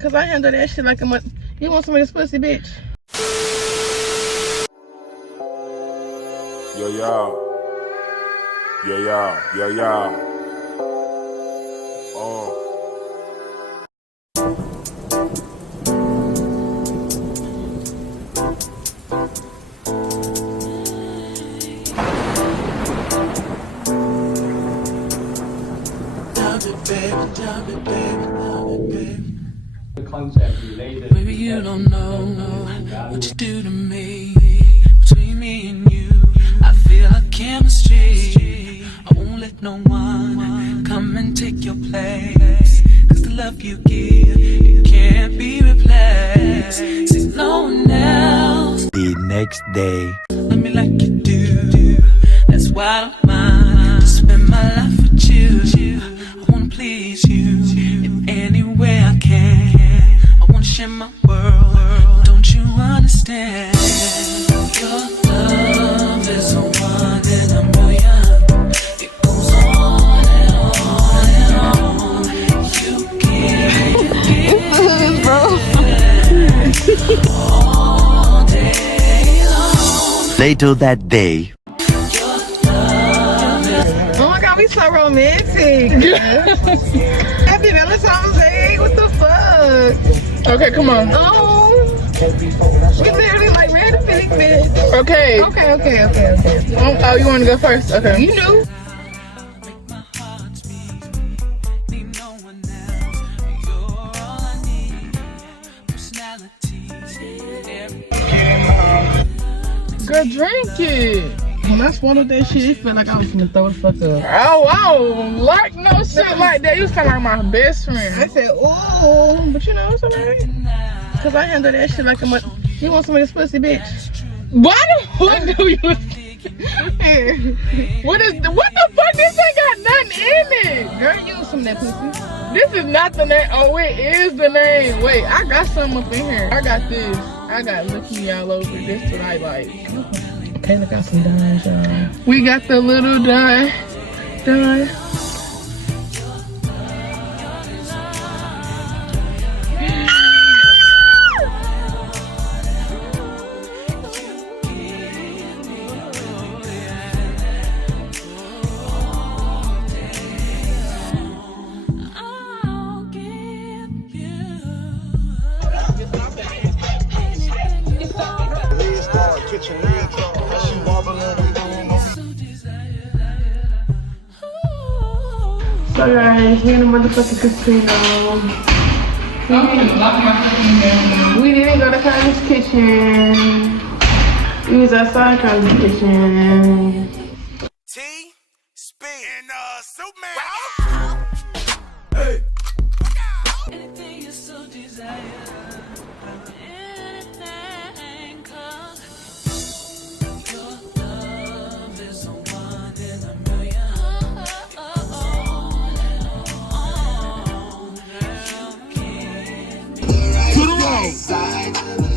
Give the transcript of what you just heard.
Cause I handle that shit like a you want some of this pussy, bitch? Yo, yo. Yo, yo. Yo, yo. Baby, you don't know what you do to me. Between me and you, I feel a chemistry. I won't let no one come and take your place. Cause the love you give, it can't be replaced. See no one else. The next day. Love me like you do. That's why I don't mind to spend my life with you. I wanna please you in any way I can. I wanna share my world. Don't you understand? Your love is a one in a million. It goes on and on and on. You give all day long. Later that day. Oh my god, we so romantic. Happy Valentine's Day. What the fuck? Okay, come on. Oh, we literally like ready to finish it. Okay. Okay. Oh, you want to go first? Okay. You knew. Girl, drink it. When I swallowed that shit, it felt like I was gonna throw the fuck up. Oh, I don't like no shit like that. You sound like my best friend. I said, ooh, but you know, it's alright. Cause I handle that shit like a you want some of this pussy, bitch? Why the fuck do you? What the fuck? This ain't got nothing in it. Girl, use some of that pussy. This is not the name. Oh, it is the name. Wait, I got something up in here. I got this. I got look me all over. This what I like. Okay, look out some diaries, y'all. We got the little dye. So guys, we in the motherfucking casino. We didn't go to Kyle's kitchen. We was outside Kyle's kitchen. T, Speed, and Superman. Hey. Anything you so desire. Anything, 'cause your love is a one in a million. To the road.